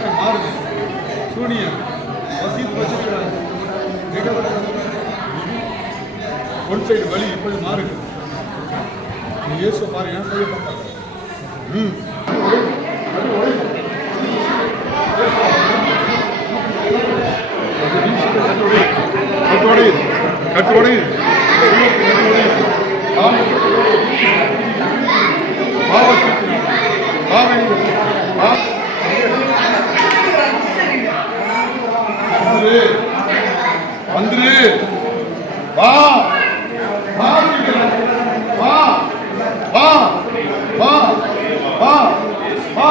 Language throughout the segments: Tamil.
பிரச்சனை மாறுது சூனியம். மசீத் பிரச்சனை ஒன் சைடு வழி இப்படி மாறுது. இயேசு பாரு ஏன் சொல்லப்பட்டாங்க ம். கட்டுவடையுது கட்டுவடையுது பாவத்துக்கு வா. வா. வா. வா. வா. வா. வா.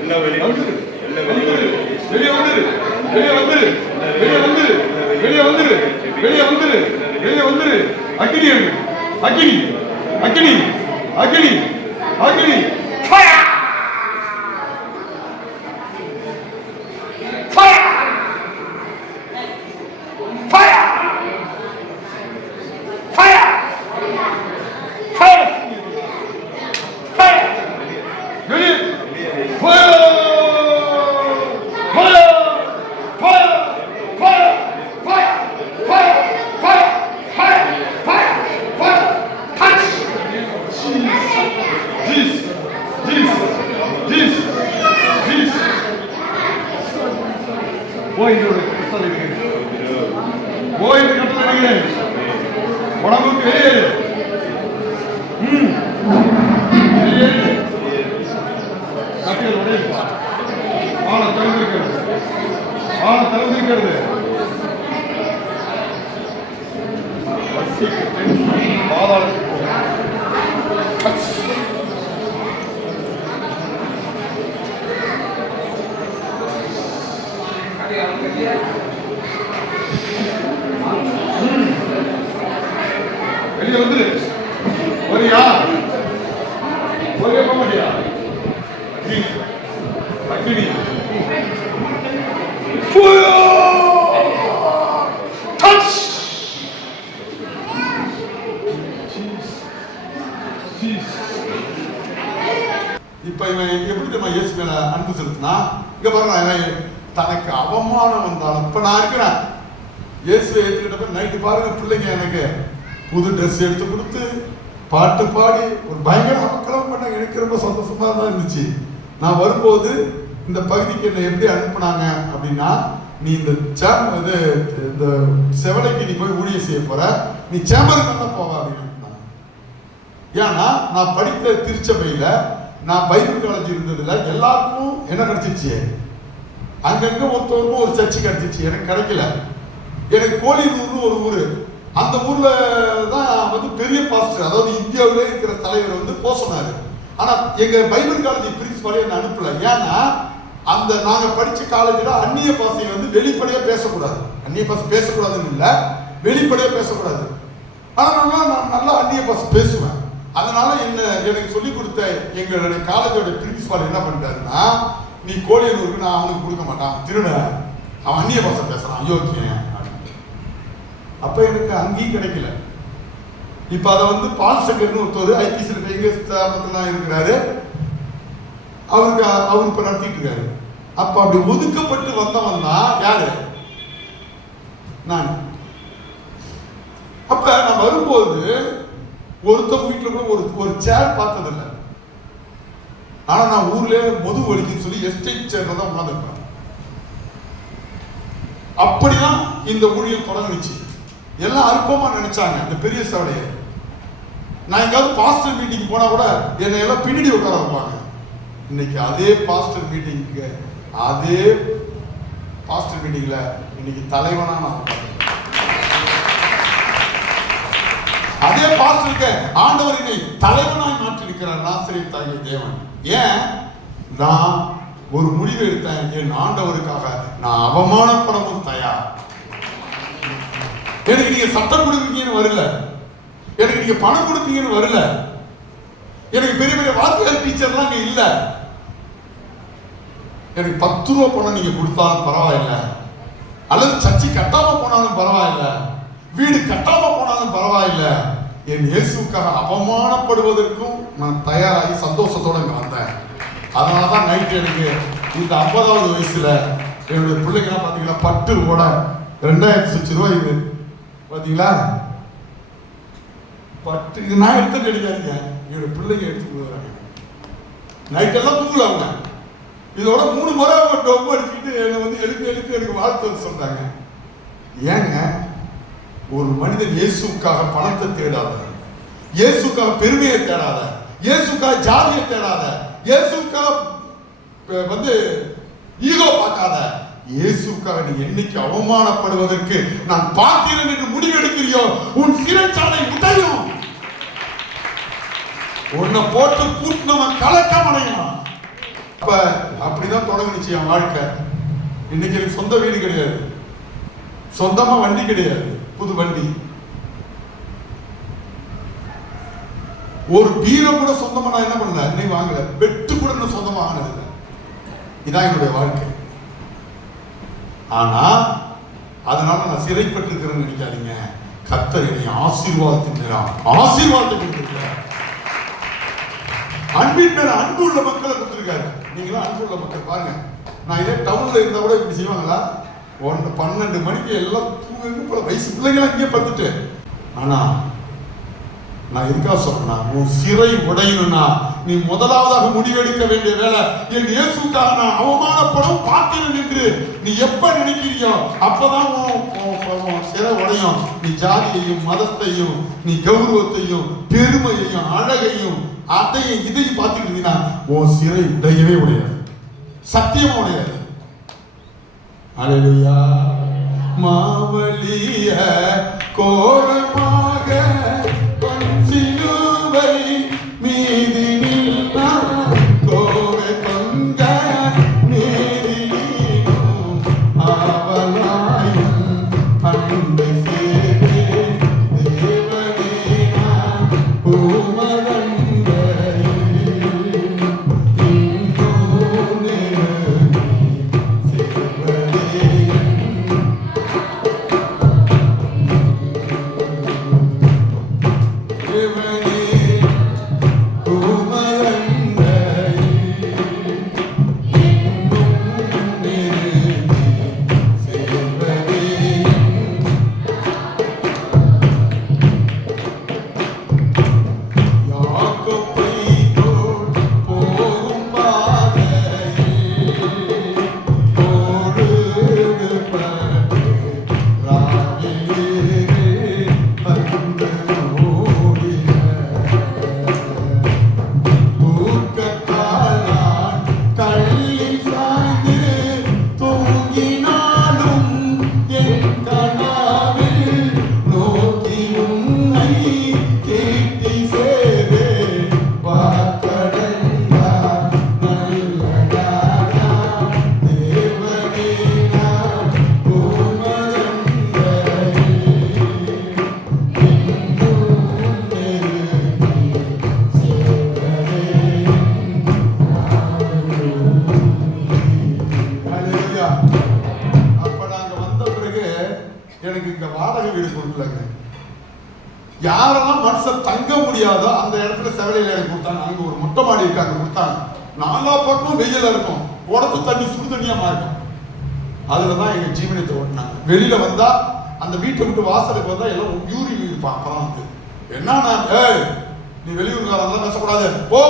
என்ன வெளி? வந்துரு வெளியே வந்துரு வெளியே வந்துரு வெளியே வந்துரு வெளியே வந்துரு வெளியே வந்துரு வெளியே வந்துரு. அக்கினி அக்கினி. அக்கினி. அக்கினி. ஆன திறந்திருக்கிறது. ஆன திறந்திருக்கிறது. இப்போ இவன் எப்படி நம்ம இயேசு மேலே அன்பு செலுத்தினா? இங்க பாருங்க இவன் தனக்கு அவமானம் வந்தாலும் இப்போ நான் இருக்கிறேன். இயேசுவை ஏற்றுக்கிட்டப்ப நைட்டு பாருங்க பிள்ளைங்க எனக்கு புது ட்ரெஸ் எடுத்து கொடுத்து பாட்டு பாடி ஒரு பயங்கர மக்களும் பண்ண எனக்கு ரொம்ப சந்தோஷமா தான் இருந்துச்சு. நான் வரும்போது இந்த பகுதிக்கு என்னை எப்படி அனுப்புனாங்க அப்படின்னா நீ இந்த சேம் இது இந்த செவலைக்கு நீ போய் ஊழியம் செய்ய போற நீ சேம்பருக்கு தான் போவ அப்படின்னு ஏன்னா நான் படித்த திருச்சபையில நான் பைபிள் காலேஜ் இருந்ததில் எல்லாருக்கும் என்ன கிடைச்சிச்சு? அங்கங்கே ஒருத்தவருக்கும் ஒரு சர்ச்சு கிடச்சிச்சு. எனக்கு கிடைக்கல. எனக்கு கோலியூர்னு ஒரு ஊர். அந்த ஊரில் தான் வந்து பெரிய பாஸ்டர் அதாவது இந்தியாவிலே இருக்கிற தலைவர் வந்து போக ஆனால் எங்கள் பைபிள் காலேஜ் பிரின்ஸ்பாலே என்ன அனுப்பலை. ஏன்னா அந்த நாங்கள் படித்த காலேஜில் அந்நிய பாஷையை வந்து வெளிப்படையாக பேசக்கூடாது. அந்நிய பாசை பேசக்கூடாதுன்னு இல்லை வெளிப்படையாக பேசக்கூடாது. ஆனால் நான் நல்லா அந்நிய பாசை பேசுவேன். அதனால என்ன எனக்கு சொல்லிக் கொடுத்த எங்களுடைய காலேஜோட பிரின்சிபால் என்ன பண்ணிட்டாருன்னா நீ கோழியனூருக்கு நான் அவனுக்கு கொடுக்க மாட்டான். திருட. அவன் அந்நிய பாஷை பேசுறான். அயோக்கியன் அப்ப எனக்கு அங்கேயும் கிடைக்கல. இப்ப அதை வந்து பால் சங்கர்னு ஒருத்தர் ஐபிசியில் எங்க ஸ்தாபனத்துல இருக்கிறாரு. அவருக்கு அவர் இப்ப நடத்திட்டு இருக்காரு. அப்ப அப்படி ஒதுக்கப்பட்டு வந்தவன் தான் யாரு? நான். அப்ப நான் வரும்போது ஒருத்தவங்க வீட்டில் கூட ஒரு ஒரு சேர் பார்த்ததில்ல. ஆனா நான் ஊர்லேயே முது வலிக்குன்னு சொல்லி எஸ்டேட் சேர்ல தான் உட்காந்துருப்பேன் அப்படிதான் இந்த ஊழியம் தொடங்குச்சு. எல்லாம் அற்பமா நினைச்சாங்க இந்த பெரிய சவடைய நான் எங்காவது பாஸ்டர் மீட்டிங் போனா கூட என்னை எல்லாம் பின்னாடி உட்கார வைப்பாங்க. இன்னைக்கு அதே பாஸ்டர் மீட்டிங்க்கு அதே பாஸ்டர் மீட்டிங்ல இன்னைக்கு தலைவனா நான் அதே பாஸ்டருக்கு ஆண்டவர் என்னை தலைவனாய் மாற்றிருக்கிறார் நாசிரியர் தாகிய தேவன். ஏன்? நான் ஒரு முடிவு எடுத்தேன். என் ஆண்டவருக்காக நான் அவமானப்படவும் தயார். எனக்கு நீங்க சட்டம் கொடுப்பீங்கன்னு வரல. எனக்கு நீங்க பணம் கொடுப்பீங்கன்னு வரல. எனக்கு பெரிய பெரிய வாத்தியார் டீச்சர்லாம் அங்க இல்ல. எனக்கு பத்து ரூபா பணம் நீங்க கொடுத்தாலும் பரவாயில்ல. அல்லது சர்ச்சை கட்டாம போனாலும் பரவாயில்ல. வீடு கட்டாம போனாலும் பரவாயில்ல. என் இயேசுக்காக அவமானப்படுவதற்கும் நான் தயாராகி சந்தோஷத்தோடு இங்கே வந்தேன். அதனால தான் நைட் எனக்கு இந்த ஐம்பதாவது வயசில் என்னுடைய பிள்ளைங்கலாம் பார்த்தீங்கன்னா பட்டு கூட ரெண்டாயிரத்தி லட்சம் ரூபாய் இது. பார்த்தீங்களா பட்டு இது நான் எடுத்து கிடைக்காதீங்க என்னோட பிள்ளைங்க எடுத்து கொடுக்குறாங்க நைட்டெல்லாம் தூங்கல அவங்க. இதோட மூணு முறை அவங்க டொம்பு அடிச்சுக்கிட்டு என்னை வந்து எழுப்பி எழுப்பி எனக்கு வாழ்த்து சொன்னாங்க ஏங்க ஒரு மனிதன் இயேசுக்காக பணத்தை தேடாத இயேசுக்காக பெருமையை தேடாத இயேசுக்காக ஜாதியை தேடாத இயேசுக்காக வந்து ஈகோ பார்க்காத இயேசுக்காக நீ என்னைக்கு அவமானப்படுவதற்கு நான் பார்க்கிறேன் என்று முடிவெடுக்கிறியோ உன் சிறைச்சாலை உடையும். உன்னை போட்டு கூட்டினவன் கலக்கம் அடையும் அப்ப அப்படிதான் தொடங்குனுச்சு என் வாழ்க்கை. இன்னைக்கு எனக்கு சொந்த வீடு கிடையாது. சொந்தமா வண்டி கிடையாது. புது வண்டி ஒரு பீரோ கூட சொந்தமா நான் என்ன பண்ணல? நீ வாங்கல. பெட்டு கூட இன்னும் சொந்தமா வாங்கினது இதான் என்னுடைய வாழ்க்கை. ஆனா அதனால நான் சிறைப்பட்டிருக்கிறேன்னு நினைக்காதீங்க. கத்தர் என்னை ஆசீர்வாதத்தின் ஆசீர்வாதத்தை கொடுத்திருக்கிறார் அன்பின் மேல அன்பு உள்ள மக்களை கொடுத்திருக்காரு. நீங்களும் அன்பு உள்ள மக்கள் பாருங்க. நான் இதே டவுன்ல இருந்தா கூட இப்படி செய்வாங்களா? ஒன்று பன்னெண்டு மணிக்கு எல்லாம் போல வயசு பிள்ளைங்களாம் இங்கே பார்த்துட்டு ஆனா நான் எதுக்காக சொல்றேன்னா உன் சிறை உடையணும்னா நீ முதலாவதாக முடிவெடுக்க வேண்டிய வேலை என் இயேசுக்காக நான் அவமானப்படும் பார்க்கிறேன் நின்று நீ எப்ப நினைக்கிறியோ அப்பதான் உன் சிறை உடையும். நீ ஜாதியையும் மதத்தையும் நீ கௌரவத்தையும் பெருமையையும் அழகையும் அதையும் இதையும் பார்த்துக்கிட்டு இருந்தீங்கன்னா உன் சிறை உடையவே உடையாது. சத்தியமா உடையாது. அலையா மாவலிய கோரமாக சிலுவை வெயில இருக்கும். உடத்து தண்ணி சுடு தண்ணியா மாறிடும். அதுலதான் எங்க ஜீவனத்தை ஓட்டினாங்க. வெளியில வந்தா அந்த வீட்டை விட்டு வாசலுக்கு வந்தா எல்லாம் யூரி இருப்பான் பார்க்கலாம் வந்து என்னன்னா ஏய் நீ வெளியூர்காரங்க பேசக்கூடாது. போ.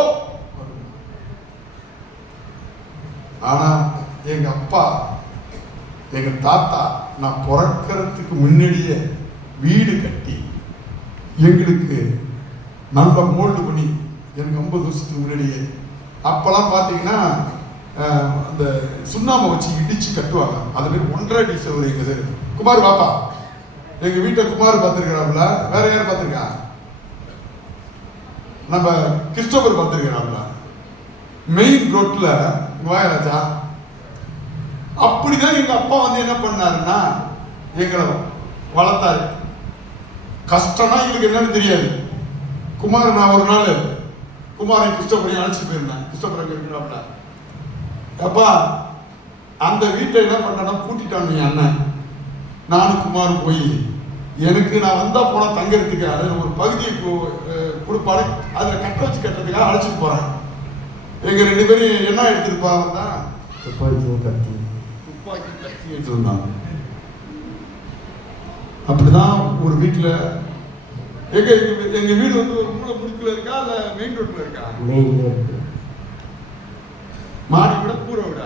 ஆனா எங்க அப்பா எங்க தாத்தா நான் பிறக்கிறதுக்கு முன்னாடியே வீடு கட்டி எங்களுக்கு நல்ல மோல்டு பண்ணி எனக்கு ஐம்பது வருஷத்துக்கு முன்னாடியே அப்போல்லாம் பார்த்தீங்கன்னா அந்த சுண்ணாம்பை வச்சு இடிச்சு கட்டுவாங்க. அது மாதிரி ஒன்றரை அடி செவரு எங்கள் குமார் பாப்பா எங்க வீட்டை குமார் பார்த்துருக்கிறாப்புல. வேற யார் பார்த்துருக்கா? நம்ம கிறிஸ்டோபர் பார்த்துருக்கிறாப்புல. மெயின் ரோட்ல வாயராஜா அப்படிதான் எங்க அப்பா வந்து என்ன பண்ணாருன்னா எங்களை வளர்த்தாரு. கஷ்டம்னா எங்களுக்கு என்னன்னு தெரியாது. குமார் நான் ஒரு நாள் குமாரை கிறிஸ்டோபரையும் அழைச்சிட்டு போயிருந்தேன். கிறிஸ்டோபர் அங்க இருக்கிறாப்ல அப்பா அந்த வீட்டை என்ன பண்ணனா பூட்டிட்டாங்க என் அண்ணன். நானும் குமாரும் போய் எனக்கு நான் வந்தா போனா தங்கறதுக்கு அதில் ஒரு பகுதியை கொடுப்பாரு. அதில் கட்ட வச்சு கட்டுறதுக்காக அழைச்சிட்டு போறேன் எங்க ரெண்டு பேரும் என்ன எடுத்துருப்பா தான் துப்பாக்கியும் கத்தி துப்பாக்கி கத்தி எடுத்துருந்தாங்க அப்படிதான் ஒரு வீட்டுல எங்க எங்க வீடு வந்து ஒரு மூல முடுக்குல இருக்கா இல்ல மெயின் ரோட்ல இருக்கா? மாடி விட கூரை விட.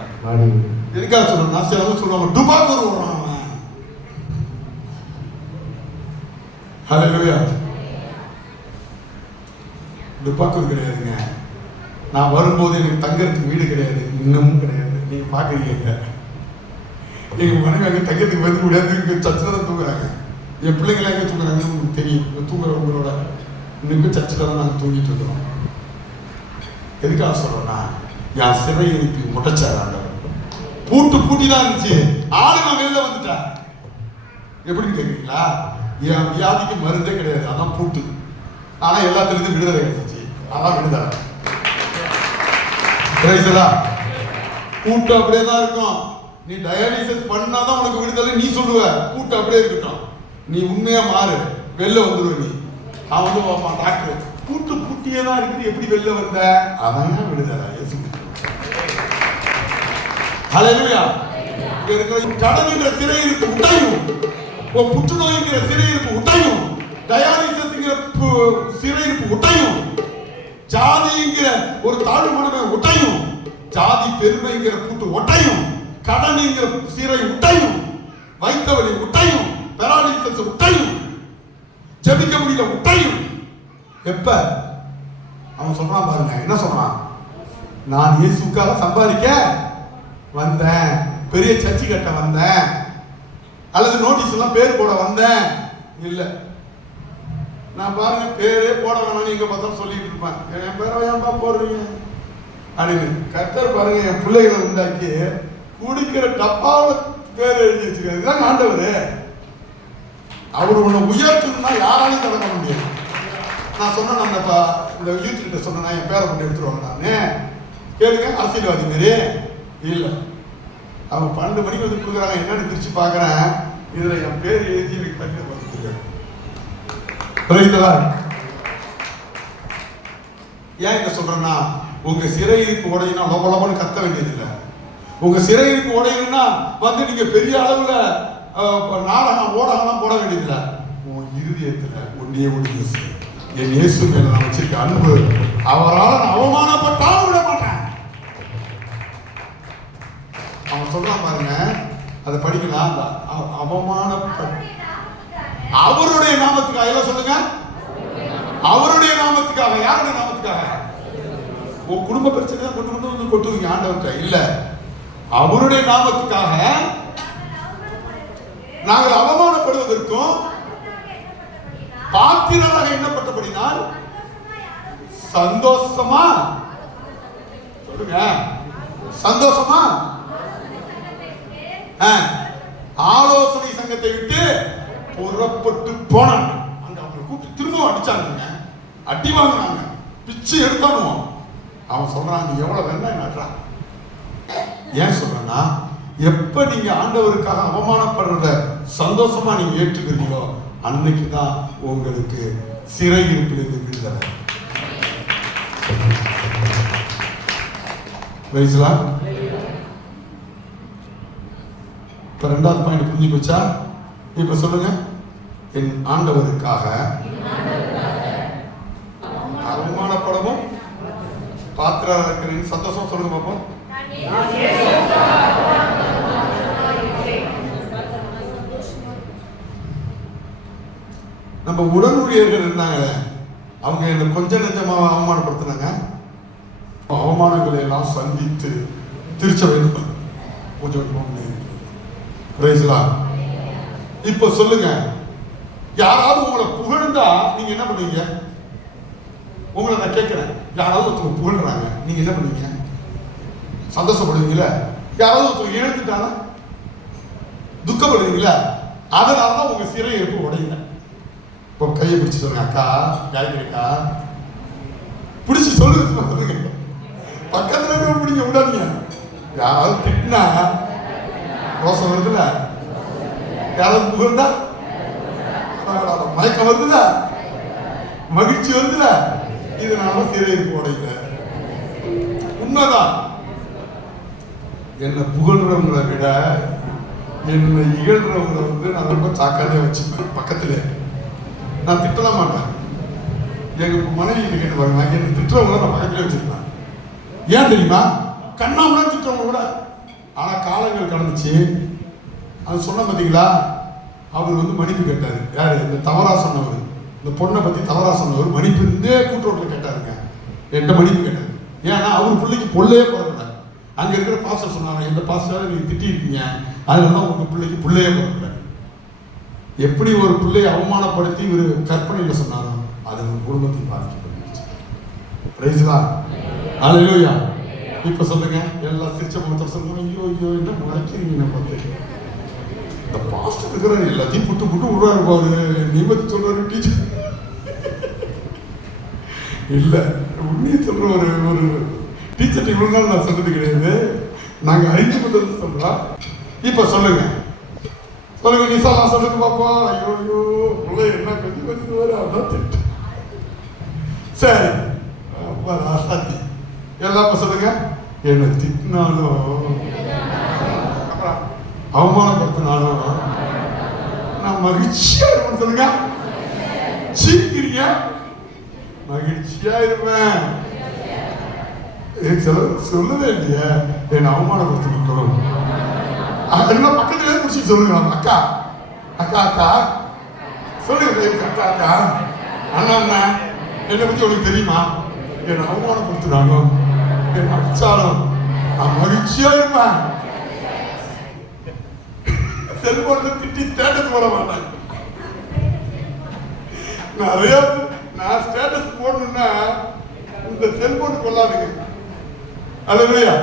எதுக்காக சொல்றேன்? சில வந்து சொல்லுவாங்க துபாக்கூர் வர்றான் அவன். ஹalleluya துபாக்கூர் கிடையாதுங்க. நான் வரும்போது எனக்கு தங்கறதுக்கு வீடு கிடையாது. இன்னமும் கிடையாது. நீங்க பாக்குறீங்க எங்க மனைவி அங்க தங்கறதுக்கு வந்து முடியாது இங்க தூங்குறாங்க. என் பிள்ளைங்கள எங்கே தூங்குறாங்கன்னு உங்களுக்கு தெரியும். இங்க தூங்குறவங்களோட இன்னைக்கும் சர்ச்சில் தான் நாங்கள் தூங்கிட்டு இருக்கிறோம் எதுக்காக சொல்றேன்னா என் சிறை இருக்கு முட்டைச்சார் பூட்டு பூட்டி தான் இருந்துச்சு. ஆளு நான் வெளில வந்துட்டேன் எப்படின்னு கேட்குறீங்களா என் வியாதிக்கு மருந்தே கிடையாது. அதான் பூட்டு. ஆனா எல்லாத்துலேருந்து விடுதலை கிடைச்சிச்சு. அதான் விடுதலை. பிரைசலா பூட்டு அப்படியே தான் இருக்கும். நீ டயாலிசிஸ் பண்ணாதான் உனக்கு விடுதலை. நீ சொல்லுவ. பூட்டு அப்படியே இருக்கட்டும். நீ உண்மையா மாறு. வெளில வந்துடுவ நீ. நான் வந்து பார்ப்பான் டாக்டர் பூட்டு பூட்டியே தான் இருக்குது. எப்படி வெளில வந்த? அதான் விடுதலை. இயேசு ஹalleluya இங்க இருக்கிற கடன்ங்கிற சிறையிருப்பு உடையும். உன் புற்றுநோய்ங்கிற சிறையிருப்பு உடையும். டயாலிசிஸ்ங்கிற சிறை சிறையிருப்பு உடையும். ஜாதிங்கிற ஒரு தாழ்வு மனமே உடையும். ஜாதி பெருமைங்கிற பூட்டு ஒட்டையும் கடனுங்கிற சிறை உட்டையும் வைத்தவழி உட்டையும் பெராலிசிஸ் விட்டையும் ஜெபிக்க முடியல விட்டையும் எப்ப? அவன் சொல்றான் பாருங்க. என்ன சொல்றான்? நான் இயேசுக்காக சம்பாதிக்க வந்தேன். பெரிய சர்ச்சு கட்ட வந்தேன். அல்லது நோட்டீஸ் எல்லாம் பேர் போட வந்தேன். இல்ல. நான் பாருங்க பேரே போட வேணாம்னு நீங்க பார்த்தா சொல்லிட்டு இருப்பேன். என் பேரை ஏன்பா போடுறீங்க? அப்படின்னு. கத்தர் பாருங்க என் பிள்ளைகளை உண்டாக்கி குடிக்கிற டப்பாவில் பேர் எழுதி வச்சிருக்காரு. இதுதான் ஆண்டவர். அவர் உன்னை உயர்த்தணும்னா யாராலையும் தொடங்க முடியாது. நான் சொன்னேன் நம்ம ப- இந்த யூத் கிட்ட சொன்னேன் என் பேரை கொண்டு எடுத்துருவாங்க நானு. கேளுங்க அரசியல்வாதி மாரி. இல்லை. அவன் பன்னெண்டு மணிக்கு வந்து கொடுக்குறாங்க. என்னன்னு பிரித்து பார்க்குறேன் இதில் என் பேர் எழுதி எனக்கு பண்ணி வந்துருக்கேன் புரியுதா? ஏன் இங்க சொல்கிறேன்னா உங்கள் சிறையிருப்பு உடையினா லோபலோபன்னு கத்த வேண்டியதில்லை. உங்கள் சிறையிருப்பு உடையணும்னா வந்து நீங்கள் பெரிய அளவில் நாடகம் ஓடகம்லாம் போட வேண்டியதில்லை. உன் இருதயத்தில் ஒன்னே ஒன்று இயேசு. என் இயேசு மேல நான் வச்சிருக்க அன்பு. அவரால் அவமானப்பட்டாலும் விட மாட்டேன். அவன் சொல்றான் பாருங்க அதை படிக்கலாம். அவமானப்பட்ட அவருடைய நாமத்துக்காக எல்லாம் சொல்லுங்க. அவருடைய நாமத்துக்காக யாருடைய நாமத்துக்காக? உன் குடும்ப பிரச்சனை கொண்டு வந்து வந்து கொட்டுவீங்க ஆண்டவர்கிட்ட. இல்ல அவருடைய நாமத்துக்காக நாங்கள் அவமானப்படுவதற்கும் பாத்திரராக எண்ணப்பட்டபடினால் சந்தோஷமா? சொல்லுங்க. சந்தோஷமா? ஆ, ஆலோசனை சங்கத்தை விட்டு புறப்பட்டு போனாங்க. அங்க அவங்களை கூப்பிட்டு திரும்பவும் அடிச்சாங்க அடி வாங்கினாங்க. பிச்சு எடுத்தானுவோம் அவன் சொல்றான் நீ எவ்வளவு வெங்காயம் நடுறான் ஏன் சொல்றேன்னா எப்போ நீங்கள் ஆண்டவருக்காக அவமானப்படுறத சந்தோஷமாக நீங்கள் ஏற்றுக்கிறீங்களோ அன்னைக்கு தான் உங்களுக்கு சிறை இருப்பிலிருந்து விடுதலை இப்போ ரெண்டாவது பாயிண்ட் புரிஞ்சு போச்சா இப்போ சொல்லுங்க. என் ஆண்டவருக்காக அவமானப்படவும் பாத்திரம் இருக்கிறேன். சந்தோஷம் சொல்லுங்க பாப்போம். நம்ம உடன் ஊழியர்கள் இருந்தாங்களே அவங்க என்ன கொஞ்சம் நெஞ்சமாக அவமானப்படுத்தினாங்க. அவமானங்களை எல்லாம் சந்தித்து திருச்ச கொஞ்சம் கொஞ்சமா பிரைஸ்லாம் இப்போ சொல்லுங்க யாராவது உங்களை புகழ்ந்தா நீங்க என்ன பண்ணுவீங்க? உங்களை நான் கேட்கிறேன். யாராவது ஒருத்தவங்க புகழ்றாங்க நீங்க என்ன பண்ணுவீங்க? சந்தோஷப்படுவீங்களா? யாராவது ஒருத்தவங்க இழந்துட்டானா துக்கப்படுவீங்களா? அதனால தான் உங்க சிறை எப்போ உடையல. இப்போ கையை பிடிச்சி சொல்லுங்க அக்கா காயத்ரி அக்கா. பிடிச்சி சொல்லுங்க. பக்கத்துல இருக்க பிடிங்க விடாதீங்க. யாராவது திட்டினா ரோசம் வருதுல்ல? யாராவது புகழ்ந்தா? மயக்கம் வருதுல்ல? மகிழ்ச்சி வருதுல்ல? இதனால சிறையிருப்பு உடையல உண்மைதான். என்னை புகழ்றவங்களை விட என்னை இகழ்றவங்களை வந்து நான் ரொம்ப சாக்காதையா வச்சுப்பேன் பக்கத்திலே. நான் திட்டலாம் மாட்டேன். எங்க மனைவி கிட்ட கேட்டு பாருங்க நான் என்ன திட்டுறவங்கள நான் பக்கத்தில் வச்சிருப்பேன். ஏன் தெரியுமா? கண்ணாமலாம் திட்டுறவங்க கூட. ஆனா காலங்கள் கடந்துச்சு. அது சொன்ன பார்த்தீங்களா அவர் வந்து மன்னிப்பு கேட்டார். யார்? இந்த தவறா சொன்னவர். இந்த பொண்ணை பற்றி தவறா சொன்னவர். மன்னிப்பு இருந்தே கூட்டுறோட்டில் கேட்டாருங்க. என்கிட்ட மன்னிப்பு கேட்டாரு. ஏன்னா அவர் பிள்ளைக்கு பொல்லையே பிறக்கல. அங்கே இருக்கிற பாஸ்டர் சொன்னாங்க எந்த பாஸ்டர் நீங்கள் திட்டிருக்கீங்க. அதனால உங்கள் பிள்ளைக்கு பிள்ளையே பிறக்கல. எப்படி ஒரு பிள்ளையை அவமானப்படுத்தி ஒரு கற்பனையில் சொன்னாரோ அது ஒரு குடும்பத்தை பாதிக்கப்படுச்சு ரைஸ்லா அலையிலோயா இப்போ சொல்லுங்க எல்லாம் சிரிச்ச முகத்தில் சொல்லுங்க ஐயோ ஐயோ என்ன முளைக்கிறீங்க நம்ம இந்த பாஸ்ட் இருக்கிற எல்லாத்தையும் புட்டு புட்டு விடுவாரு பாரு. நிம்மதி சொல்றாரு டீச்சர் இல்லை உண்மையை சொல்ற ஒரு ஒரு டீச்சர் இவ்வளோ நாள் நான் சொன்னது கிடையாது. நாங்கள் அறிஞ்சு கொண்டது சொல்றோம். இப்போ சொல்லுங்க. உனக்கு நிசா நான் சொல்லுங்க பாப்பா ஐயோ ஐயோ என்ன கொஞ்சம் கொஞ்சம் வர அதான் திட்டு சரி அப்பா ராசாத்தி எல்லாம் சொல்லுங்க என்னை திட்டினாலும் அவமானப்படுத்தினாலும் நான் மகிழ்ச்சியா இருப்பேன் சொல்லுங்க சிரிக்கிறீங்க மகிழ்ச்சியா இருப்பேன் ஏ, சிலர் சொல்லவே இல்லையே என்னை அவமானப்படுத்தினோம் அதெல்லாம் பக்கத்துல முடிச்சு சொல்லுங்க அக்கா. அக்கா அக்கா சொல்லுங்க அக்கா அக்கா. அண்ணா அண்ணா என்னை பத்தி உனக்கு தெரியுமா? என்னை அவமானப்படுத்தினாங்க என்னை அடிச்சாலும் நான் மகிழ்ச்சியா இருப்பேன். செல்போன்ல திட்டி ஸ்டேட்டஸ் போட மாட்டேன். நிறைய நான் ஸ்டேட்டஸ் போடணும்னா இந்த செல்போன் கொள்ளாதுங்க. அல்லையா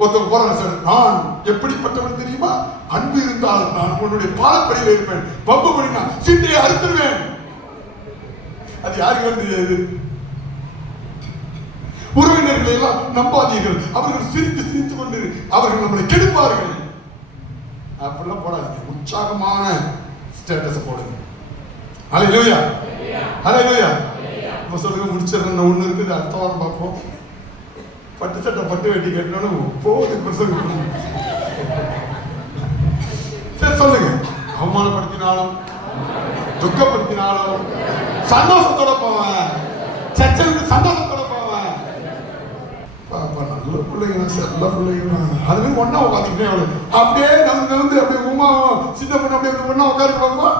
ஒருத்தர் போறாங்க சார் நான் எப்படிப்பட்டவன் தெரியுமா? அன்பு இருந்தால் நான் உன்னுடைய பாலப்படியில் இருப்பேன். பம்பு பண்ணினா சிந்தையை அறுத்துருவேன். அது யாருக்கு வந்து தெரியாது உறவினர்களை எல்லாம் நம்பாதீர்கள். அவர்கள் சிரித்து சிரித்து கொண்டு அவர்கள் நம்மளை கெடுப்பார்கள். அப்படிலாம் போடாதீங்க. உற்சாகமான ஸ்டேட்டஸ் போடுங்க. அலையிலோயா அலையிலோயா இப்போ சொல்லுங்க முடிச்சிடறேன். ஒன்று இருக்குது. அடுத்த வாரம் பார்ப்போம். பட்டு சட்டை பட்டு வெட்டி கேட்டாலும் போகுது பிரசங்க சரி சொல்லுங்க அவமானப்படுத்தினாலும் துக்கப்படுத்தினாலும் சந்தோஷத்தோட போவேன் சச்சலுக்கு சந்தோஷத்தோட போவேன் பாப்பா நல்ல பிள்ளைங்க செல்ல பிள்ளைங்க அதுவே ஒன்னா உட்காந்துக்கிட்டே அப்படியே நம்ம வந்து அப்படியே உமாவும் சின்ன பொண்ணு அப்படியே ஒன்னா உட்காந்து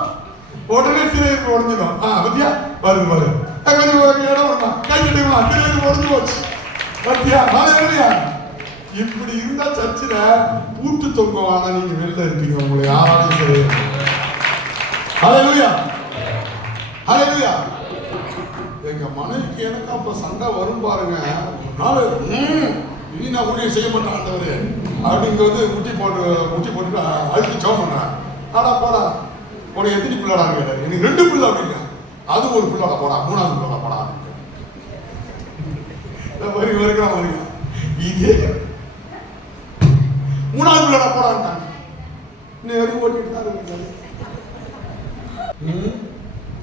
உடனே சிறைக்கு உடஞ்சிடும் ஆ பத்தியா பாருங்க பாருங்க கொஞ்சம் இடம் வருமா கை கட்டிங்களா சிறைக்கு உடஞ்சு போச்சு பத்தியா? இல்லையா இப்படி இருந்தா சர்ச்சில் பூட்டு தொங்கும் ஆனா நீங்க வெளில இருப்பீங்க உங்களை யாராலையும் கிடையாது ஹalleluya ஹalleluya எங்க மனைவிக்கு எனக்கு அப்ப சண்டை வரும் பாருங்க. நாள் ம், இனி நான் ஊழியம் செய்ய மாட்டேன் ஆண்டவரே. அப்படிங்க வந்து முட்டி போட்டு முட்டி போட்டு அழுத்தி ஜோம் பண்றேன் ஆடா போடா. உனக்கு எத்தனை பிள்ளைடா கேட்டார். எனக்கு ரெண்டு பிள்ளை அப்படிங்க அது ஒரு பிள்ளைடா போடா மூணாவது பிள்ளை. வருக வருகிறா வருக இதே மூணாவது பிள்ளோட போடான்ட்டாங்க நேரம் ஓட்டிட்டு தான்.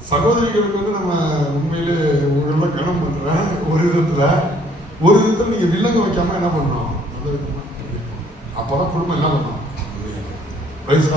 சகோதரிகளுக்கு வந்து நம்ம உண்மையிலே உங்கள கனம் பண்றேன் ஒரு விதத்துல ஒரு விதத்துல நீங்க வில்லங்க வைக்காம என்ன பண்ணணும்? நல்ல விதமா. அப்பதான் குடும்பம் என்ன பண்ணணும்? பிரைஸ்